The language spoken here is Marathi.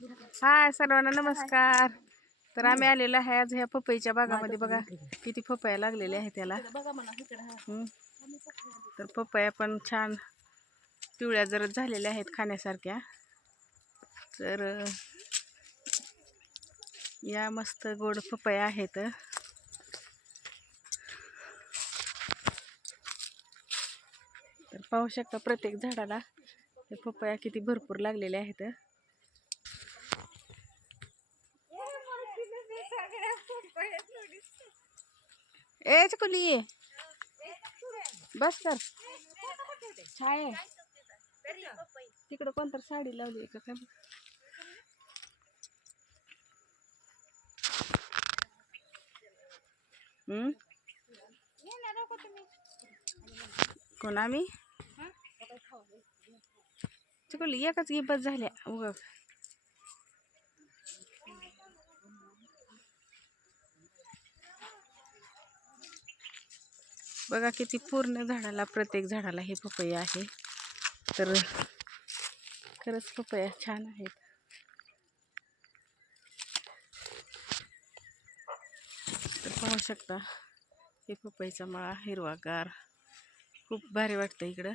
हाय सर्वांना नमस्कार. तर आम्ही आलेलो आहे आज ह्या पपईच्या बागामध्ये बघा किती पपया लागलेल्या आहेत त्याला. तर पपया पण छान पिवळ्या जर झालेल्या आहेत खाण्यासारख्या. तर या मस्त गोड पपया आहेत. तर पाहू शकता प्रत्येक झाडाला पपया किती भरपूर लागलेले आहेत. ए चकुली ये बस कर. छाय तिकडं कोणतर साडी लावली आहे का काय हम्म? कोण आम्ही? चकुली एकच गिबत झाल्या उग. बघा किती पूर्ण झाडाला प्रत्येक झाडाला हे पपई आहे. तर खरंच पपया छान आहेत. तर पाहू शकता हे पपईचा मळा हिरवागार. खूप भारी वाटतं इकडं.